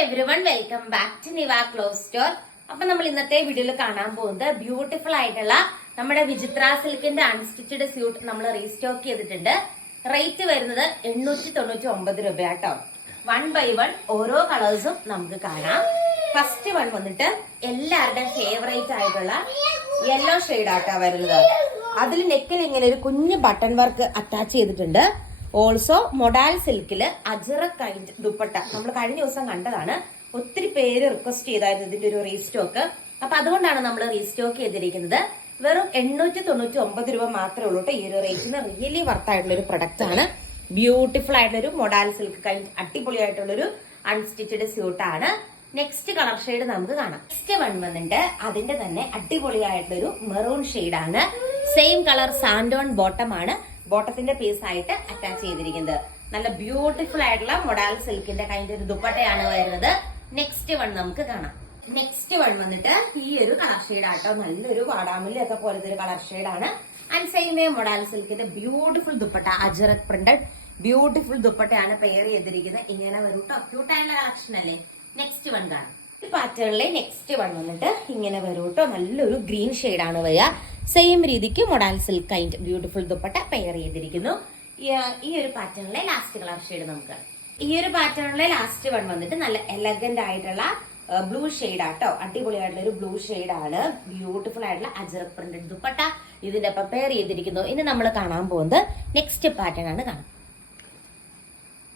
Everyone welcome back to Niva clothes store അപ്പൊ നമ്മൾ ഇന്നത്തെ വീഡിയോയിൽ കാണാൻ പോകുന്നത് ബ്യൂട്ടിഫുൾ ആയിട്ടുള്ള നമ്മുടെ വിചിത്ര സിൽക്കിന്റെ അൺസ്റ്റിച്ചഡ് സ്യൂട്ട് നമ്മൾ റീസ്റ്റോക്ക് ചെയ്തിട്ടുണ്ട്. റേറ്റ് വരുന്നത് എണ്ണൂറ്റി തൊണ്ണൂറ്റി ഒമ്പത് രൂപ കേട്ടോ വൺ ബൈ വൺ ഓരോ കളേഴ്സും നമുക്ക് കാണാം. ഫസ്റ്റ് വൺ വന്നിട്ട് എല്ലാവരുടെയും ഫേവറേറ്റ് ആയിട്ടുള്ള യെല്ലോ ഷെയ്ഡ് ആട്ടാ വരുന്നത്. അതിൽ നെക്കിൽ ഇങ്ങനെ ഒരു കുഞ്ഞു ബട്ടൺ വർക്ക് അറ്റാച്ച് ചെയ്തിട്ടുണ്ട്. ഓൾസോ മൊഡാൽ സിൽക്കിൽ അജറ കൈൻഡ് ദുപ്പട്ട. നമ്മൾ കഴിഞ്ഞ ദിവസം കണ്ടതാണ്. ഒത്തിരി പേര് റിക്വസ്റ്റ് ചെയ്തായിരുന്നു ഇതിന്റെ ഒരു റീസ്റ്റോക്ക് അപ്പൊ അതുകൊണ്ടാണ് നമ്മൾ റീസ്റ്റോക്ക് ചെയ്തിരിക്കുന്നത്. വെറും എണ്ണൂറ്റി തൊണ്ണൂറ്റി ഒമ്പത് രൂപ മാത്രമേ ഉള്ളൂ കേട്ടോ ഈ ഒരു റേറ്റിന് റിയലി വർത്ത് ആയിട്ടുള്ള ഒരു പ്രൊഡക്റ്റ് ആണ്. ബ്യൂട്ടിഫുൾ ആയിട്ടുള്ള ഒരു മൊഡാൽ സിൽക്ക് കൈൻഡ് അടിപൊളിയായിട്ടുള്ള ഒരു അൺസ്റ്റിച്ചഡ് സ്യൂട്ട് ആണ്. നെക്സ്റ്റ് കളർ ഷെയ്ഡ് നമുക്ക് കാണാം. നെക്സ്റ്റ് വൺ വന്നിട്ട് അതിന്റെ തന്നെ അടിപൊളിയായിട്ടുള്ള ഒരു മെറൂൺ ആണ്. സെയിം കളർ സാൻഡോൺ ബോട്ടം ആണ്. ബോട്ടത്തിന്റെ പീസ് ആയിട്ട് അറ്റാച്ച് ചെയ്തിരിക്കുന്നത്. നല്ല ബ്യൂട്ടിഫുൾ ആയിട്ടുള്ള മൊഡാൽ സിൽക്കിന്റെ കൈൻഡ് ഒരു ദുപ്പട്ടയാണ് വരുന്നത്. നെക്സ്റ്റ് വൺ നമുക്ക് കാണാം. നെക്സ്റ്റ് വൺ വന്നിട്ട് ഈ ഒരു കളർ ഷെയ്ഡ് ആട്ടോ. നല്ലൊരു വാടാമല്ലി ഒക്കെ പോലത്തെ ഒരു കളർ ഷെയ്ഡ് ആണ്. And same way modal സിൽക്കിന്റെ beautiful dupatta Ajrakh printed beautiful ദുപ്പട്ടയാണ് പെയർ ചെയ്തിരിക്കുന്നത്. ഇങ്ങനെ വരും കേട്ടോ ക്യൂട്ട് ആയിട്ടുള്ള കളക്ഷൻ അല്ലേ? നെക്സ്റ്റ് വൺ കാണാം. ഈ പാറ്റേണിലെ നെക്സ്റ്റ് വൺ വന്നിട്ട് ഇങ്ങനെ വരും കേട്ടോ നല്ലൊരു ഗ്രീൻ ആണ് വരിക. സെയിം രീതിക്ക് modal silk kind beautiful dupatta pair ചെയ്തിരിക്കുന്നു. ഈ- ഒരു പാറ്റേണിലെ ലാസ്റ്റ് കളർ ഷെയ്ഡ് നമുക്ക്. ഈ ഒരു പാറ്റേണിലെ ലാസ്റ്റ് വൺ വന്നിട്ട് നല്ല എലഗന്റ് ആയിട്ടുള്ള ബ്ലൂ ഷെയ്ഡ് ആട്ടോ. അടിപൊളിയായിട്ടുള്ള ഒരു ബ്ലൂ ഷെയ്ഡ് ആണ്. ബ്യൂട്ടിഫുൾ ആയിട്ടുള്ള അജറക് പ്രിന്റഡ് ദുപ്പട്ട ഇതിന്റെ ഒപ്പം പെയർ ചെയ്തിരിക്കുന്നു. ഇനി നമ്മൾ കാണാൻ പോകുന്നത് നെക്സ്റ്റ് പാറ്റേൺ ആണ് കാണാം.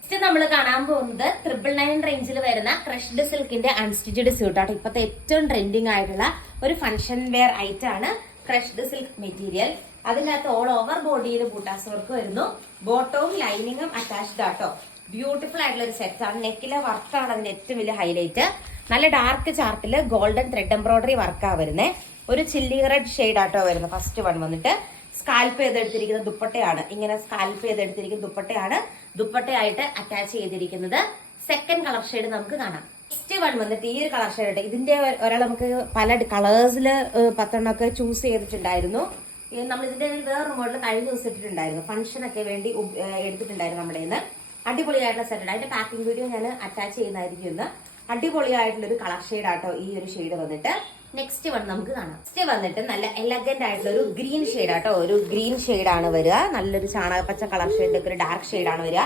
നെക്സ്റ്റ് നമ്മൾ കാണാൻ പോകുന്നത് ട്രിപ്പിൾ നയൻ റേഞ്ചിൽ വരുന്ന ക്രഷ്ഡ് സിൽക്കിന്റെ അൺസ്റ്റിച്ചഡ് സ്യൂട്ടാണ് ഇപ്പോഴത്തെ ഏറ്റവും ട്രെൻഡിങ് ആയിട്ടുള്ള ഒരു ഫംഗ്ഷൻ വെയർ ഐറ്റം ആണ് ക്രഷ്ഡ് സിൽക്ക് മെറ്റീരിയൽ അതിനകത്ത് ഓൾ ഓവർ ബോഡിയിൽ ബൂട്ടാസ് വർക്ക് വരുന്നു. ബോട്ടവും ലൈനിങ്ങും അറ്റാച്ച്ഡ് ആട്ടോ. ബ്യൂട്ടിഫുൾ ആയിട്ടുള്ള ഒരു സെറ്റ് ആണ്. നെക്കിലെ വർക്കാണ് അതിന്റെ ഏറ്റവും വലിയ ഹൈലൈറ്റ് നല്ല ഡാർക്ക് ചാർട്ടിൽ ഗോൾഡൻ ത്രെഡ് എംബ്രോയിഡറി വർക്കാണ് വരുന്നത് ഒരു ചില്ലി റെഡ് ഷെയ്ഡ് ആട്ടോ വരുന്നത്. ഫസ്റ്റ് വൺ വന്നിട്ട്. സ്കാൽപ്പ് ചെയ്തെടുത്തിരിക്കുന്ന ദുപ്പട്ടയാണ്. ഇങ്ങനെ സ്കാൽപ്പ് ചെയ്തെടുത്തിരിക്കുന്ന ദുപ്പട്ടയാണ് ദുപ്പട്ടയായിട്ട് അറ്റാച്ച് ചെയ്തിരിക്കുന്നത്. സെക്കൻഡ് കളർ ഷെയ്ഡ് നമുക്ക് കാണാം. നെക്സ്റ്റ് വൺ വന്നിട്ട് ഈ ഒരു കളർ ഷെയ്ഡ് ഇതിന്റെ ഒരാൾ നമുക്ക് പല കളേഴ്സിൽ പത്തെണ്ണമൊക്കെ ചൂസ് ചെയ്തിട്ടുണ്ടായിരുന്നു. നമ്മൾ ഇതിന്റെ വേറൊരു മോഡൽ കഴിഞ്ഞ ദിവസം ഇട്ടിട്ടുണ്ടായിരുന്നു. ഫംഗ്ഷനൊക്കെ വേണ്ടി എടുത്തിട്ടുണ്ടായിരുന്നു നമ്മുടെ ഇന്ന് അടിപൊളിയായിട്ടുള്ള സെറ്റ് അതിന്റെ പാക്കിംഗ് വീഡിയോ ഞാൻ അറ്റാച്ച് ചെയ്യുന്നതായിരിക്കും ഇന്ന്. അടിപൊളിയായിട്ടുള്ള ഒരു കളർ ഷെയ്ഡ് ആട്ടോ ഈ ഒരു ഷെയ്ഡ് വന്നിട്ട്. നെക്സ്റ്റ് വൺ നമുക്ക് കാണാം. നെക്സ്റ്റ് വന്നിട്ട് നല്ല എലഗന്റ് ആയിട്ടുള്ള ഒരു ഗ്രീൻ ഷെയ്ഡ് ആട്ടോ. ഒരു ഗ്രീൻ ഷെയ്ഡ് ആണ് വരിക. നല്ലൊരു ചാണകപ്പച്ച കളർ ഷെയ്ഡ് ഒരു ഡാർക്ക് ഷെയ്ഡ് ആണ് വരിക.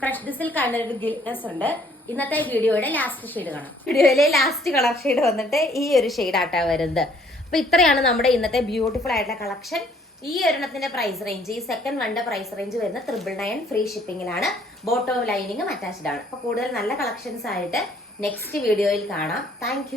ക്രഷ്ഡ് സിൽക്ക് ആണ് ഒരു ഗിൽനെസ് ഉണ്ട്. ഇന്നത്തെ വീഡിയോയുടെ ലാസ്റ്റ് ഷെയ്ഡ് കാണാം. വീഡിയോയിലെ ലാസ്റ്റ് കളർ ഷെയ്ഡ് വന്നിട്ട് ഈ ഒരു ഷെയ്ഡ് ആട്ടാ വരുന്നത്. അപ്പൊ ഇത്രയാണ് നമ്മുടെ ഇന്നത്തെ ബ്യൂട്ടിഫുൾ ആയിട്ടുള്ള കളക്ഷൻ ഈ ഒരെണ്ണത്തിന്റെ പ്രൈസ് റേഞ്ച് ഈ സെക്കൻഡ് വണ്ടെ പ്രൈസ് റേഞ്ച് വരുന്ന ത്രിബിൾ നയൻ ഫ്രീ ഷിപ്പിംഗിലാണ് ബോട്ടോ ലൈനിങ്ങും അറ്റാച്ച്ഡ് ആണ്. അപ്പൊ കൂടുതൽ നല്ല കളക്ഷൻസ് ആയിട്ട് നെക്സ്റ്റ് വീഡിയോയിൽ കാണാം. താങ്ക്